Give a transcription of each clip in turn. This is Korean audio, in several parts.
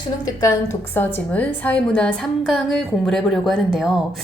수능 특강 독서 지문 사회문화 3강을 공부를 해보려고 하는데요.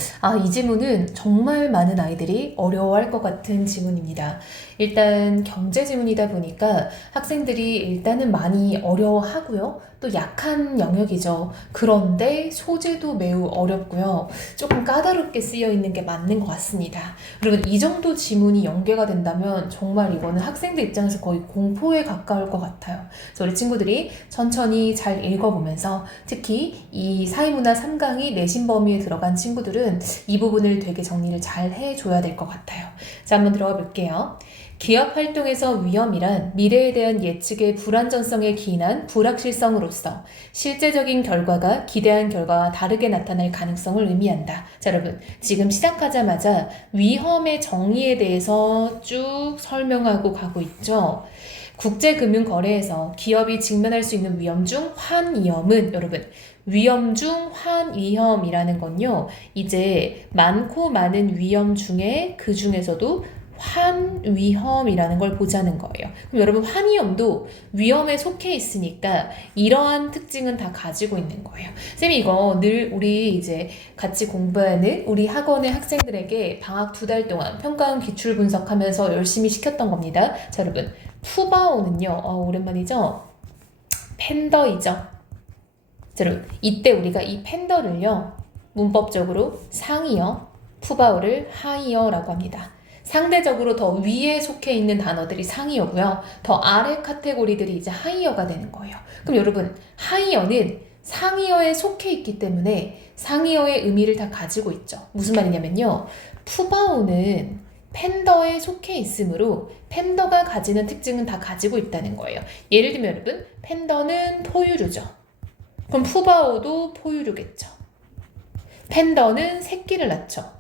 이 지문은 정말 많은 아이들이 어려워할 것 같은 지문입니다. 일단 경제 지문이다 보니까 학생들이 일단은 많이 어려워하고요. 또 약한 영역이죠. 그런데 소재도 매우 어렵고요. 조금 까다롭게 쓰여 있는 게 맞는 것 같습니다. 여러분, 이 정도 지문이 연계가 된다면 정말 이거는 학생들 입장에서 거의 공포에 가까울 것 같아요. 그래서 우리 친구들이 천천히 잘 읽어보면서 특히 이 사회문화 3강이 내신 범위에 들어간 친구들은 이 부분을 되게 정리를 잘 해줘야 될 것 같아요. 자, 한번 들어가 볼게요. 기업 활동에서 위험이란 미래에 대한 예측의 불안전성에 기인한 불확실성으로서 실제적인 결과가 기대한 결과와 다르게 나타날 가능성을 의미한다. 자, 여러분, 지금 시작하자마자 위험의 정의에 대해서 쭉 설명하고 가고 있죠. 국제금융거래에서 기업이 직면할 수 있는 위험 중 환위험은 여러분, 위험 중 환위험이라는 건요, 이제 많고 많은 위험 중에 그 중에서도 환위험이라는 걸 보자는 거예요. 그럼 여러분, 환위험도 위험에 속해 있으니까 이러한 특징은 다 가지고 있는 거예요. 쌤이 이거 늘 우리 이제 같이 공부하는 우리 학원의 학생들에게 방학 2달 동안 평가원 기출 분석하면서 열심히 시켰던 겁니다. 자, 여러분, 푸바오는요, 오랜만이죠? 팬더이죠. 자, 여러분, 이때 우리가 이 팬더를요, 문법적으로 상이어, 푸바오를 하이어라고 합니다. 상대적으로 더 위에 속해 있는 단어들이 상이어고요. 더 아래 카테고리들이 이제 하이어가 되는 거예요. 그럼 여러분, 하이어는 상이어에 속해 있기 때문에 상이어의 의미를 다 가지고 있죠. 무슨 말이냐면요. 푸바오는 팬더에 속해 있으므로 팬더가 가지는 특징은 다 가지고 있다는 거예요. 예를 들면 여러분, 팬더는 포유류죠. 그럼 푸바오도 포유류겠죠. 팬더는 새끼를 낳죠.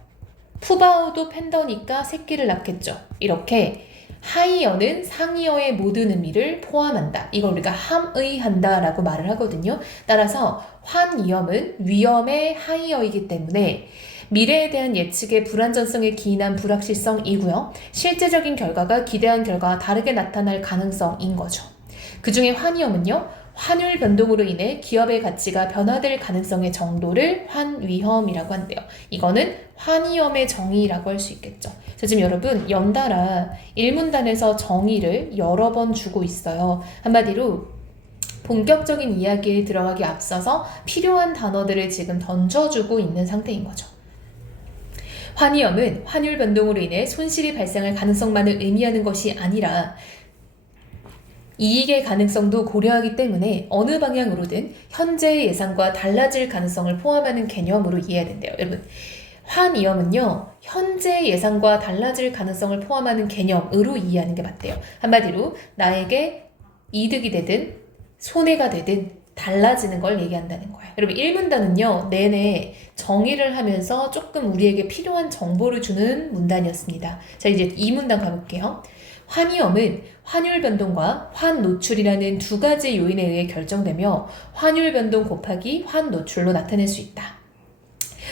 푸바오도 팬더니까 새끼를 낳겠죠. 이렇게 하이어는 상이어의 모든 의미를 포함한다. 이걸 우리가 함의한다 라고 말을 하거든요. 따라서 환위험은 위험의 하이어이기 때문에 미래에 대한 예측의 불안전성에 기인한 불확실성이고요. 실제적인 결과가 기대한 결과와 다르게 나타날 가능성인 거죠. 그 중에 환위험은요, 환율 변동으로 인해 기업의 가치가 변화될 가능성의 정도를 환위험이라고 한대요. 이거는 환위험의 정의라고 할 수 있겠죠. 자, 지금 여러분 연달아 1문단에서 정의를 여러 번 주고 있어요. 한마디로 본격적인 이야기에 들어가기 앞서서 필요한 단어들을 지금 던져주고 있는 상태인 거죠. 환위험은 환율 변동으로 인해 손실이 발생할 가능성만을 의미하는 것이 아니라 이익의 가능성도 고려하기 때문에 어느 방향으로든 현재의 예상과 달라질 가능성을 포함하는 개념으로 이해해야 된대요. 여러분, 환위험은요, 현재 예상과 달라질 가능성을 포함하는 개념으로 이해하는 게 맞대요. 한마디로 나에게 이득이 되든 손해가 되든 달라지는 걸 얘기한다는 거예요. 여러분, 1문단은요, 내내 정의를 하면서 조금 우리에게 필요한 정보를 주는 문단이었습니다. 자, 이제 2문단 가볼게요. 환위험은 환율 변동과 환 노출이라는 두 가지 요인에 의해 결정되며 환율 변동 곱하기 환 노출로 나타낼 수 있다.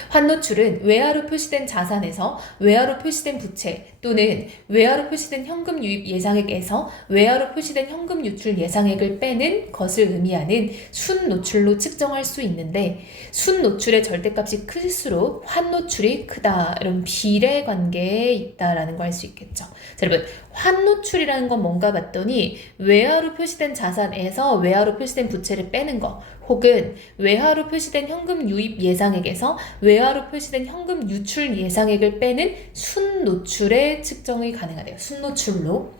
환 노출은 외화로 표시된 자산에서 외화로 표시된 부채 또는 외화로 표시된 현금 유입 예상액에서 외화로 표시된 현금 유출 예상액을 빼는 것을 의미하는 순 노출로 측정할 수 있는데 순 노출의 절대값이 클수록 환 노출이 크다. 이런 비례 관계에 있다라는 걸 알 수 있겠죠. 자, 여러분, 환 노출이라는 건 뭔가 봤더니 외화로 표시된 자산에서 외화로 표시된 부채를 빼는 거 혹은 외화로 표시된 현금 유입 예상액에서 외화로 표시된 현금 유출 예상액을 빼는 순노출의 측정이 가능하대요. 순노출로.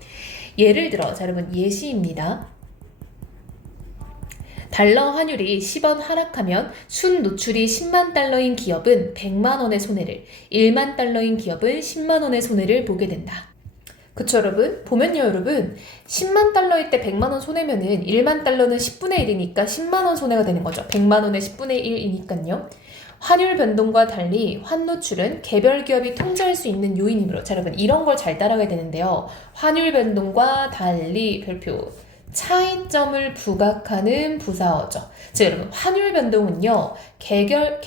예를 들어, 자, 여러분, 예시입니다. 달러 환율이 10원 하락하면 순노출이 10만 달러인 기업은 100만 원의 손해를, 1만 달러인 기업은 10만 원의 손해를 보게 된다. 그쵸, 여러분? 보면요, 여러분, 10만 달러일 때 100만 원 손해면은 1만 달러는 10분의 1이니까 10만 원 손해가 되는 거죠. 100만 원의 10분의 1이니까요. 환율 변동과 달리 환 노출은 개별 기업이 통제할 수 있는 요인이므로, 자, 여러분, 이런 걸 잘 따라가야 되는데요. 환율 변동과 달리 별표 차이점을 부각하는 부사어죠. 자, 여러분, 환율 변동은요, 개별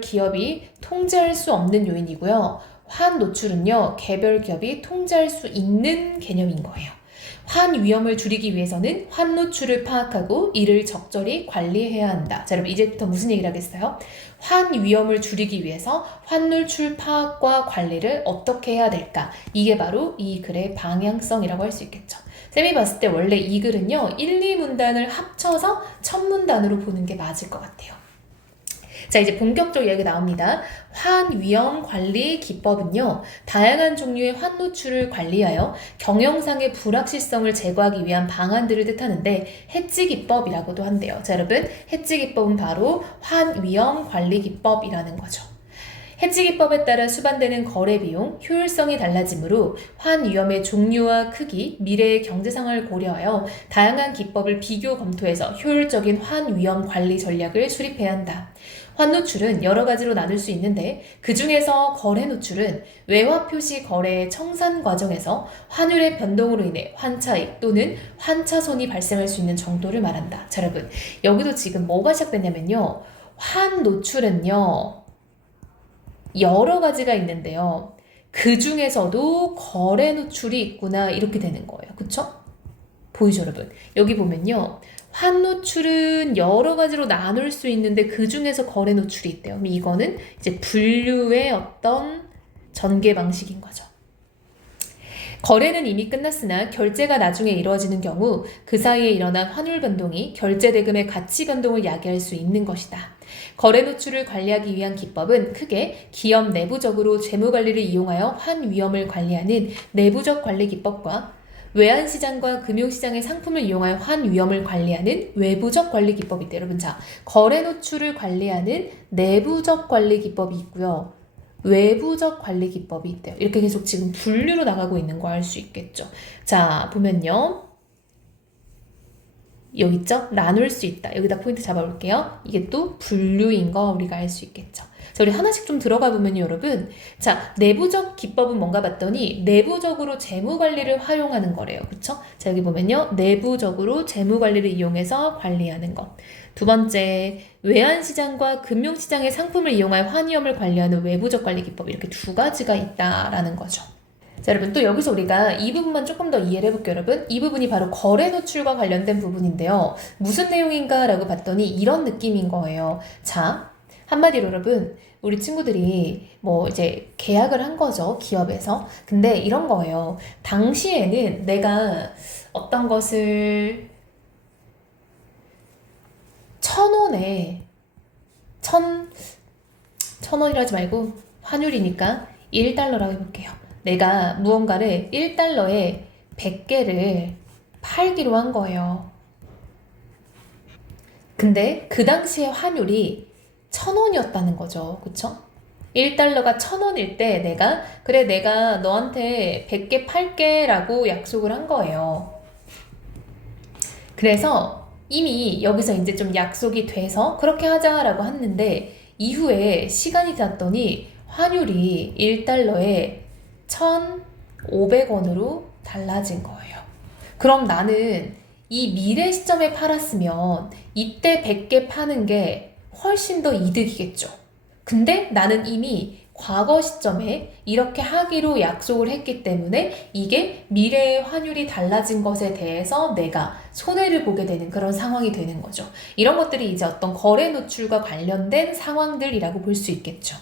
기업이 통제할 수 없는 요인이고요. 환 노출은요, 개별 기업이 통제할 수 있는 개념인 거예요. 환 위험을 줄이기 위해서는 환 노출을 파악하고 이를 적절히 관리해야 한다. 자, 여러분 이제부터 무슨 얘기를 하겠어요? 환 위험을 줄이기 위해서 환 노출 파악과 관리를 어떻게 해야 될까? 이게 바로 이 글의 방향성이라고 할 수 있겠죠. 쌤이 봤을 때 원래 이 글은요, 1, 2문단을 합쳐서 첫 문단으로 보는 게 맞을 것 같아요. 자, 이제 본격적 이야기 나옵니다. 환 위험 관리 기법은요, 다양한 종류의 환 노출을 관리하여 경영상의 불확실성을 제거하기 위한 방안들을 뜻하는데 해지 기법이라고도 한대요. 자, 여러분, 해지 기법은 바로 환 위험 관리 기법이라는 거죠. 해지 기법에 따라 수반되는 거래 비용, 효율성이 달라지므로 환 위험의 종류와 크기, 미래의 경제 상황을 고려하여 다양한 기법을 비교 검토해서 효율적인 환 위험 관리 전략을 수립해야 한다. 환 노출은 여러 가지로 나눌 수 있는데 그 중에서 거래 노출은 외화 표시 거래의 청산 과정에서 환율의 변동으로 인해 환차익 또는 환차손이 발생할 수 있는 정도를 말한다. 자, 여러분 여기도 지금 뭐가 시작됐냐면요. 환 노출은요. 여러 가지가 있는데요. 그 중에서도 거래 노출이 있구나 이렇게 되는 거예요. 그쵸? 보이죠 여러분? 여기 보면요. 환 노출은 여러 가지로 나눌 수 있는데 그 중에서 거래 노출이 있대요. 그럼 이거는 이제 분류의 어떤 전개 방식인 거죠. 거래는 이미 끝났으나 결제가 나중에 이루어지는 경우 그 사이에 일어난 환율 변동이 결제 대금의 가치 변동을 야기할 수 있는 것이다. 거래 노출을 관리하기 위한 기법은 크게 기업 내부적으로 재무관리를 이용하여 환 위험을 관리하는 내부적 관리 기법과 외환시장과 금융시장의 상품을 이용하여 환 위험을 관리하는 외부적 관리 기법이 있대요. 여러분, 자, 거래 노출을 관리하는 내부적 관리 기법이 있고요. 외부적 관리 기법이 있대요. 이렇게 계속 지금 분류로 나가고 있는 거 알 수 있겠죠. 자, 보면요. 여기 있죠? 나눌 수 있다. 여기다 포인트 잡아볼게요. 이게 또 분류인 거 우리가 알 수 있겠죠. 자, 우리 하나씩 좀 들어가 보면요, 여러분. 자, 내부적 기법은 뭔가 봤더니 내부적으로 재무관리를 활용하는 거래요. 그쵸? 자, 여기 보면요. 내부적으로 재무관리를 이용해서 관리하는 것. 두 번째, 외환시장과 금융시장의 상품을 이용하여 환위험을 관리하는 외부적 관리 기법. 이렇게 두 가지가 있다라는 거죠. 자, 여러분 또 여기서 우리가 이 부분만 조금 더 이해를 해볼게요. 여러분 이 부분이 바로 거래 노출과 관련된 부분인데요. 무슨 내용인가 라고 봤더니 이런 느낌인 거예요. 자, 한마디로 여러분 우리 친구들이 뭐 이제 계약을 한 거죠. 기업에서. 근데 이런 거예요. 당시에는 내가 어떤 것을 1,000원에 1,000원이라 하지 말고 환율이니까 1달러라고 해볼게요. 내가 무언가를 1달러에 100개를 팔기로 한 거예요. 근데 그 당시에 환율이 1,000원이었다는 거죠. 그쵸? 1달러가 1,000원일 때 내가 너한테 100개 팔게 라고 약속을 한 거예요. 그래서 이미 여기서 이제 좀 약속이 돼서 그렇게 하자라고 했는데 이후에 시간이 지났더니 환율이 1달러에 1,500원으로 달라진 거예요. 그럼 나는 이 미래 시점에 팔았으면 이때 100개 파는 게 훨씬 더 이득이겠죠. 근데 나는 이미 과거 시점에 이렇게 하기로 약속을 했기 때문에 이게 미래의 환율이 달라진 것에 대해서 내가 손해를 보게 되는 그런 상황이 되는 거죠. 이런 것들이 이제 어떤 거래 노출과 관련된 상황들이라고 볼 수 있겠죠.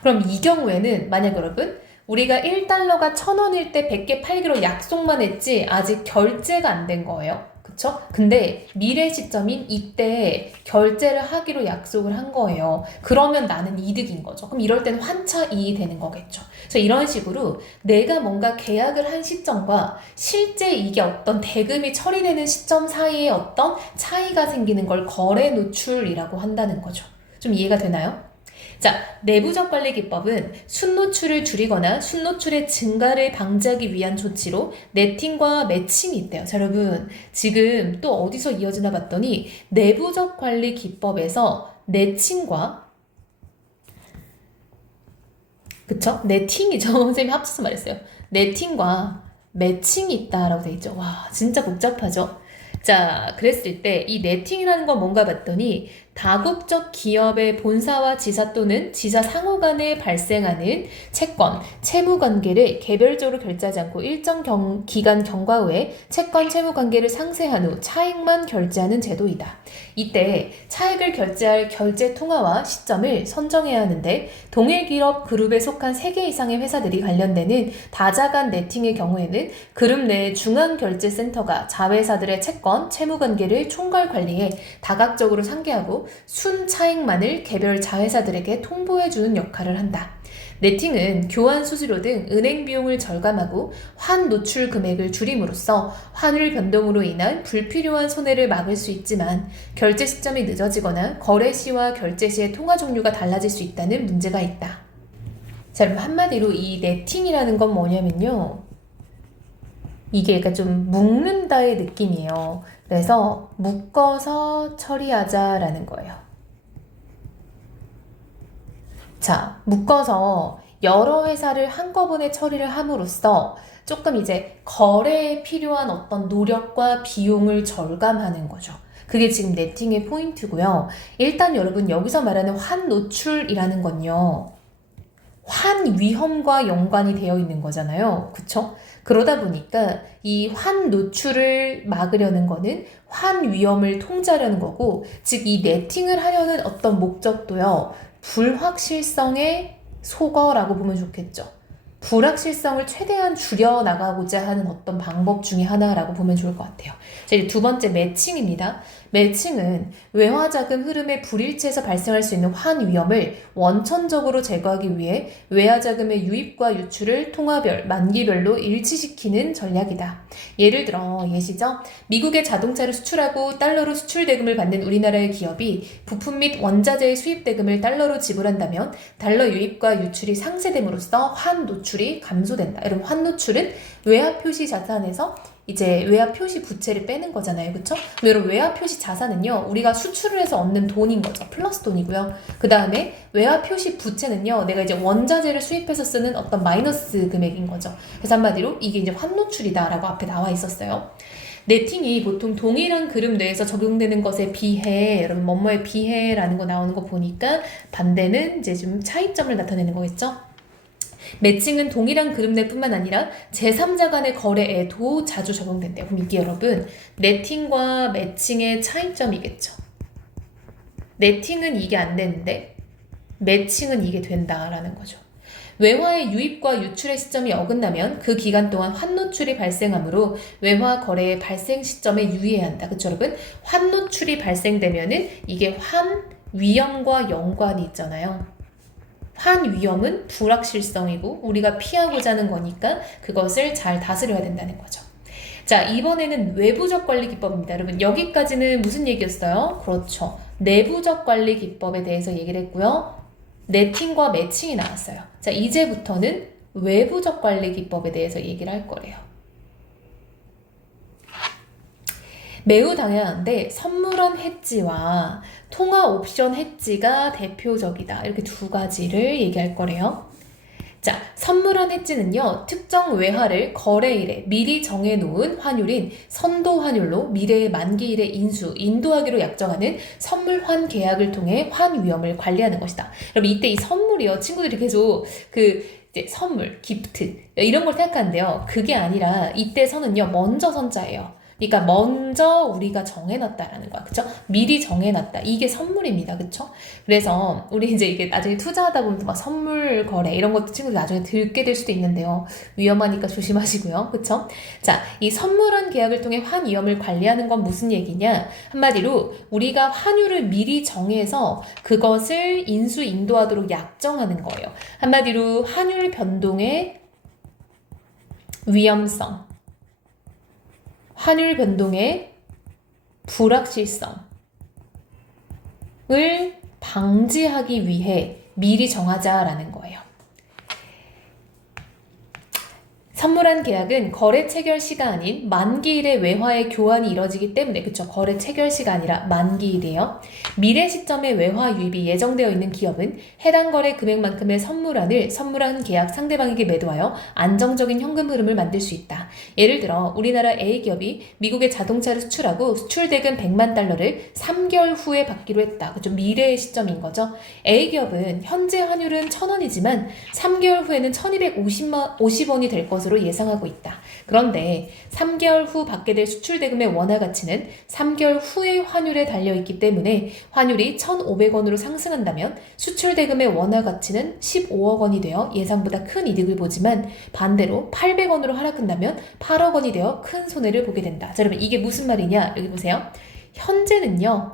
그럼 이 경우에는 만약 여러분 우리가 1달러가 1,000원일 때 100개 팔기로 약속만 했지 아직 결제가 안 된 거예요. 그쵸? 근데 미래 시점인 이때 결제를 하기로 약속을 한 거예요. 그러면 나는 이득인 거죠. 그럼 이럴 때는 환차 이익이 되는 거겠죠. 그래서 이런 식으로 내가 뭔가 계약을 한 시점과 실제 이게 어떤 대금이 처리되는 시점 사이에 어떤 차이가 생기는 걸 거래 노출이라고 한다는 거죠. 좀 이해가 되나요? 자, 내부적 관리 기법은 순노출을 줄이거나 순노출의 증가를 방지하기 위한 조치로 네팅과 매칭이 있대요. 자, 여러분 지금 또 어디서 이어지나 봤더니 내부적 관리 기법에서 네팅과 그쵸? 네팅이죠. 선생님이 합쳐서 말했어요. 네팅과 매칭이 있다라고 돼 있죠. 와, 진짜 복잡하죠? 자, 그랬을 때 이 네팅이라는 건 뭔가 봤더니 다국적 기업의 본사와 지사 또는 지사 상호 간에 발생하는 채권, 채무 관계를 개별적으로 결제하지 않고 일정 기간 경과 후에 채권 채무 관계를 상쇄한 후 차익만 결제하는 제도이다. 이때 차익을 결제할 결제 통화와 시점을 선정해야 하는데 동일 기업 그룹에 속한 3개 이상의 회사들이 관련되는 다자간 네팅의 경우에는 그룹 내 중앙결제센터가 자회사들의 채권, 채무 관계를 총괄 관리해 다각적으로 상계하고 순차익만을 개별 자회사들에게 통보해주는 역할을 한다. 네팅은 교환 수수료 등 은행 비용을 절감하고 환 노출 금액을 줄임으로써 환율 변동으로 인한 불필요한 손해를 막을 수 있지만 결제 시점이 늦어지거나 거래 시와 결제 시의 통화 종류가 달라질 수 있다는 문제가 있다. 자, 그럼 한마디로 이 네팅이라는 건 뭐냐면요. 이게 약간 좀 묶는다의 느낌이에요. 그래서 묶어서 처리하자라는 거예요. 자, 묶어서 여러 회사를 한꺼번에 처리를 함으로써 조금 이제 거래에 필요한 어떤 노력과 비용을 절감하는 거죠. 그게 지금 네팅의 포인트고요. 일단 여러분 여기서 말하는 환 노출이라는 건요. 환 위험과 연관이 되어 있는 거잖아요. 그쵸? 그러다 보니까 이 환 노출을 막으려는 거는 환 위험을 통제하려는 거고, 즉 이 네팅을 하려는 어떤 목적도요. 불확실성의 소거라고 보면 좋겠죠. 불확실성을 최대한 줄여나가고자 하는 어떤 방법 중에 하나라고 보면 좋을 것 같아요. 자, 이제 두 번째 매칭입니다. 매칭은 외화자금 흐름의 불일치에서 발생할 수 있는 환 위험을 원천적으로 제거하기 위해 외화자금의 유입과 유출을 통화별, 만기별로 일치시키는 전략이다. 예를 들어 예시죠. 미국에 자동차를 수출하고 달러로 수출 대금을 받는 우리나라의 기업이 부품 및 원자재의 수입 대금을 달러로 지불한다면 달러 유입과 유출이 상쇄됨으로써 환 노출이 감소된다. 여러분 환 노출은 외화 표시 자산에서 이제 외화 표시 부채를 빼는 거잖아요. 그쵸? 여러분 외화 표시 자산은요. 우리가 수출을 해서 얻는 돈인 거죠. 플러스 돈이고요. 그 다음에 외화 표시 부채는요. 내가 이제 원자재를 수입해서 쓰는 어떤 마이너스 금액인 거죠. 그래서 한마디로 이게 이제 환노출이다 라고 앞에 나와 있었어요. 네팅이 보통 동일한 그룹 내에서 적용되는 것에 비해, 여러분 뭐뭐에 비해라는 거 나오는 거 보니까 반대는 이제 좀 차이점을 나타내는 거겠죠? 매칭은 동일한 그룹 내뿐만 아니라 제3자 간의 거래에도 자주 적용된대요. 그럼 이게 여러분 네팅과 매칭의 차이점이겠죠. 네팅은 이게 안 되는데 매칭은 이게 된다라는 거죠. 외화의 유입과 유출의 시점이 어긋나면 그 기간 동안 환노출이 발생하므로 외화 거래의 발생 시점에 유의해야 한다. 그쵸 여러분? 환노출이 발생되면은 이게 환 위험과 연관이 있잖아요. 환 위험은 불확실성이고 우리가 피하고자 하는 거니까 그것을 잘 다스려야 된다는 거죠. 자, 이번에는 외부적 관리 기법입니다. 여러분 여기까지는 무슨 얘기였어요? 그렇죠. 내부적 관리 기법에 대해서 얘기를 했고요. 네팅과 매칭이 나왔어요. 자, 이제부터는 외부적 관리 기법에 대해서 얘기를 할 거래요. 매우 당연한데 선물원 해지와 통화 옵션 해지가 대표적이다. 이렇게 두 가지를 얘기할 거래요. 자, 선물원 해지는요. 특정 외화를 거래일에 미리 정해놓은 환율인 선도 환율로 미래의 만기일에 인도하기로 약정하는 선물환 계약을 통해 환 위험을 관리하는 것이다. 여러분 이때 이 선물이요. 친구들이 계속 이제 선물, 기프트 이런 걸 생각하는데요. 그게 아니라 이때 선은요. 먼저 선자예요. 그러니까 먼저 우리가 정해놨다라는 거야. 그쵸? 미리 정해놨다. 이게 선물입니다. 그쵸? 그래서 우리 이제 이게 나중에 투자하다 보면 막 선물 거래 이런 것도 친구들 나중에 들게 될 수도 있는데요. 위험하니까 조심하시고요. 그쵸? 자, 이 선물한 계약을 통해 환 위험을 관리하는 건 무슨 얘기냐? 한마디로 우리가 환율을 미리 정해서 그것을 인도하도록 약정하는 거예요. 한마디로 환율 변동의 위험성. 환율 변동의 불확실성을 방지하기 위해 미리 정하자라는 거예요. 선물한 계약은 거래 체결 시가 아닌 만기일의 외화의 교환이 이뤄지기 때문에 그쵸? 거래 체결 시가 아니라 만기일이에요. 미래 시점에 외화 유입이 예정되어 있는 기업은 해당 거래 금액만큼의 선물안을 선물한 계약 상대방에게 매도하여 안정적인 현금 흐름을 만들 수 있다. 예를 들어 우리나라 A기업이 미국에 자동차를 수출하고 수출 대금 100만 달러를 3개월 후에 받기로 했다. 그죠? 미래의 시점인 거죠. A기업은 현재 환율은 1,000원이지만 3개월 후에는 1,250원이 될 것으로 예상하고 있다. 그런데 3개월 후 받게 될 수출 대금의 원화 가치는 3개월 후의 환율에 달려있기 때문에 환율이 1,500원으로 상승한다면 수출 대금의 원화 가치는 15억 원이 되어 예상보다 큰 이득을 보지만 반대로 800원으로 하락한다면 8억 원이 되어 큰 손해를 보게 된다. 자, 여러분 이게 무슨 말이냐? 여기 보세요. 현재는요.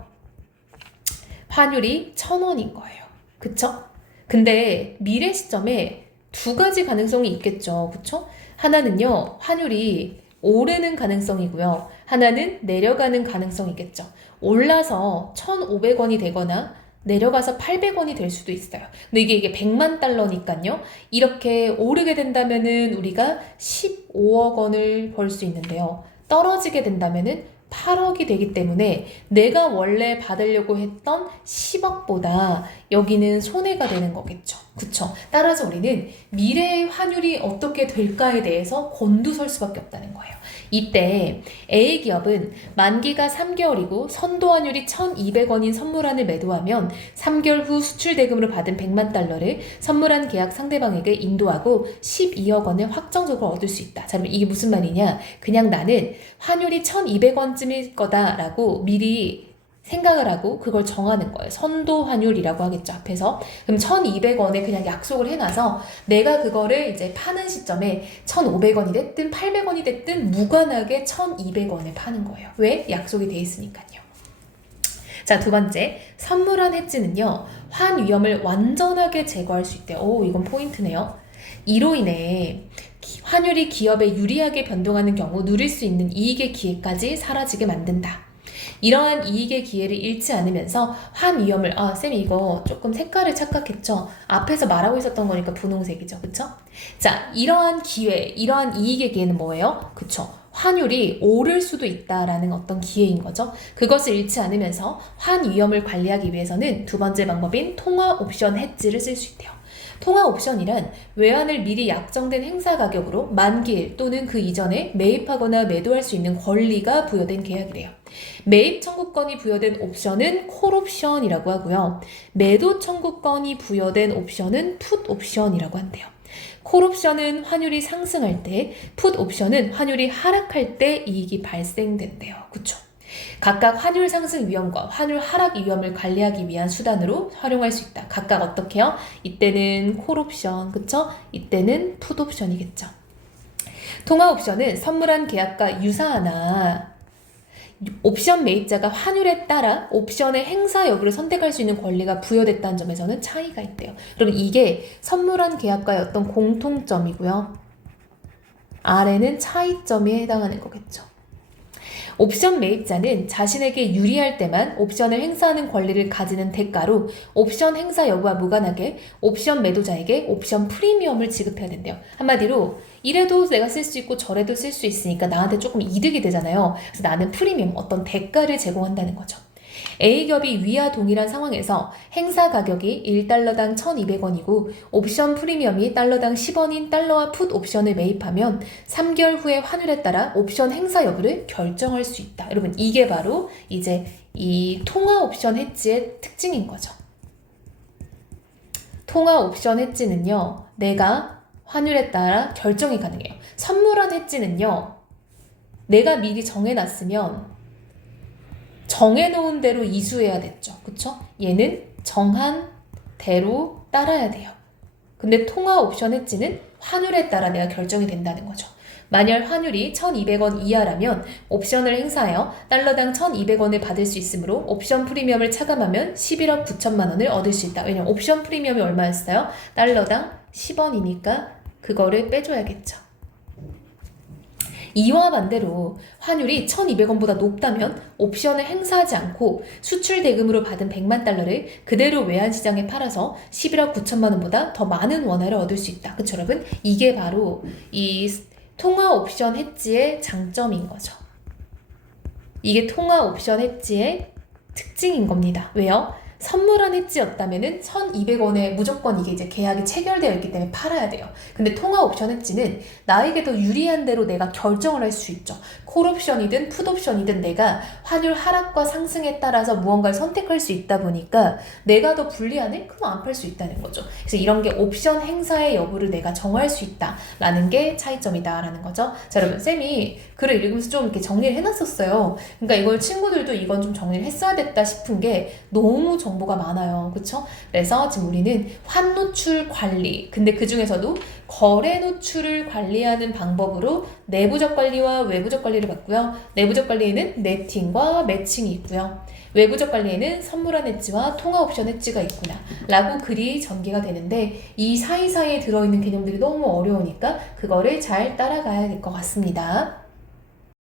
환율이 1,000원인 거예요. 그쵸? 근데 미래 시점에 두 가지 가능성이 있겠죠. 그쵸? 하나는요, 환율이 오르는 가능성이고요. 하나는 내려가는 가능성이겠죠. 올라서 1,500원이 되거나 내려가서 800원이 될 수도 있어요. 근데 이게 100만 달러니까요. 이렇게 오르게 된다면은 우리가 15억 원을 벌 수 있는데요. 떨어지게 된다면은 8억이 되기 때문에 내가 원래 받으려고 했던 10억보다 여기는 손해가 되는 거겠죠. 그쵸? 따라서 우리는 미래의 환율이 어떻게 될까에 대해서 곤두설 수밖에 없다는 거예요. 이때 A기업은 만기가 3개월이고 선도 환율이 1,200원인 선물안을 매도하면 3개월 후 수출 대금으로 받은 100만 달러를 선물안 계약 상대방에게 인도하고 12억 원을 확정적으로 얻을 수 있다. 자, 그럼 이게 무슨 말이냐? 그냥 나는 환율이 1,200원쯤일 거다라고 미리 생각을 하고 그걸 정하는 거예요. 선도 환율이라고 하겠죠, 앞에서. 그럼 1,200원에 그냥 약속을 해놔서 내가 그거를 이제 파는 시점에 1,500원이 됐든 800원이 됐든 무관하게 1,200원에 파는 거예요. 왜? 약속이 돼 있으니까요. 자, 두 번째, 선물한 해지는요, 환 위험을 완전하게 제거할 수 있대요. 오, 이건 포인트네요. 이로 인해 환율이 기업에 유리하게 변동하는 경우 누릴 수 있는 이익의 기회까지 사라지게 만든다. 이러한 이익의 기회를 잃지 않으면서 환 위험을 쌤이 이거 조금 색깔을 착각했죠? 앞에서 말하고 있었던 거니까 분홍색이죠. 그쵸? 자, 이러한 기회, 이러한 이익의 기회는 뭐예요? 그쵸? 환율이 오를 수도 있다라는 어떤 기회인 거죠. 그것을 잃지 않으면서 환 위험을 관리하기 위해서는 두 번째 방법인 통화 옵션 해지를 쓸 수 있대요. 통화 옵션이란 외환을 미리 약정된 행사 가격으로 만기일 또는 그 이전에 매입하거나 매도할 수 있는 권리가 부여된 계약이래요. 매입 청구권이 부여된 옵션은 콜옵션이라고 하고요. 매도 청구권이 부여된 옵션은 풋옵션이라고 한대요. 콜옵션은 환율이 상승할 때, 풋옵션은 환율이 하락할 때 이익이 발생된대요. 그쵸? 각각 환율 상승 위험과 환율 하락 위험을 관리하기 위한 수단으로 활용할 수 있다. 각각 어떻게요? 이때는 콜옵션, 그쵸? 이때는 풋옵션이겠죠. 통화옵션은 선물한 계약과 유사하나 옵션 매입자가 환율에 따라 옵션의 행사 여부를 선택할 수 있는 권리가 부여됐다는 점에서는 차이가 있대요. 그럼 이게 선물한 계약과의 어떤 공통점이고요. 아래는 차이점에 해당하는 거겠죠. 옵션 매입자는 자신에게 유리할 때만 옵션을 행사하는 권리를 가지는 대가로 옵션 행사 여부와 무관하게 옵션 매도자에게 옵션 프리미엄을 지급해야 된대요. 한마디로 이래도 내가 쓸 수 있고 저래도 쓸 수 있으니까 나한테 조금 이득이 되잖아요. 그래서 나는 프리미엄, 어떤 대가를 제공한다는 거죠. A기업이 위와 동일한 상황에서 행사 가격이 1달러당 1,200원이고 옵션 프리미엄이 달러당 10원인 달러와 풋 옵션을 매입하면 3개월 후의 환율에 따라 옵션 행사 여부를 결정할 수 있다. 여러분 이게 바로 이제 이 통화 옵션 해지의 특징인 거죠. 통화 옵션 해지는요, 내가 환율에 따라 결정이 가능해요. 선물한 해지는요, 내가 미리 정해놨으면 정해놓은 대로 이수해야 됐죠. 그쵸? 얘는 정한 대로 따라야 돼요. 근데 통화 옵션 해지는 환율에 따라 내가 결정이 된다는 거죠. 만약 환율이 1,200원 이하라면 옵션을 행사하여 달러당 1,200원을 받을 수 있으므로 옵션 프리미엄을 차감하면 11억 9천만 원을 얻을 수 있다. 왜냐면 옵션 프리미엄이 얼마였어요? 달러당 10원이니까 그거를 빼줘야겠죠. 이와 반대로 환율이 1,200원보다 높다면 옵션을 행사하지 않고 수출 대금으로 받은 100만 달러를 그대로 외환시장에 팔아서 11억 9천만 원보다 더 많은 원화를 얻을 수 있다. 그쵸 여러분? 이게 바로 이 통화 옵션 해지의 장점인 거죠. 이게 통화 옵션 해지의 특징인 겁니다. 왜요? 선물한 해지였다면은 1,200원에 무조건 이게 이제 계약이 체결되어 있기 때문에 팔아야 돼요. 근데 통화 옵션 해지는 나에게 더 유리한 대로 내가 결정을 할 수 있죠. 콜 옵션이든 풋 옵션이든 내가 환율 하락과 상승에 따라서 무언가를 선택할 수 있다 보니까 내가 더 불리하네? 그럼 안 팔 수 있다는 거죠. 그래서 이런 게 옵션 행사의 여부를 내가 정할 수 있다라는 게 차이점이다라는 거죠. 자, 여러분 쌤이 글을 읽으면서 좀 이렇게 정리를 해놨었어요. 그러니까 이걸 친구들도 이건 좀 정리를 했어야 됐다 싶은 게 너무 정보가 많아요. 그쵸? 그래서 지금 우리는 환노출 관리, 근데 그 중에서도 거래 노출을 관리하는 방법으로 내부적 관리와 외부적 관리를 봤고요. 내부적 관리에는 네팅과 매칭이 있고요. 외부적 관리에는 선물한 엣지와 통화 옵션 엣지가 있구나 라고 글이 전개가 되는데 이 사이사이에 들어있는 개념들이 너무 어려우니까 그거를 잘 따라가야 될 것 같습니다.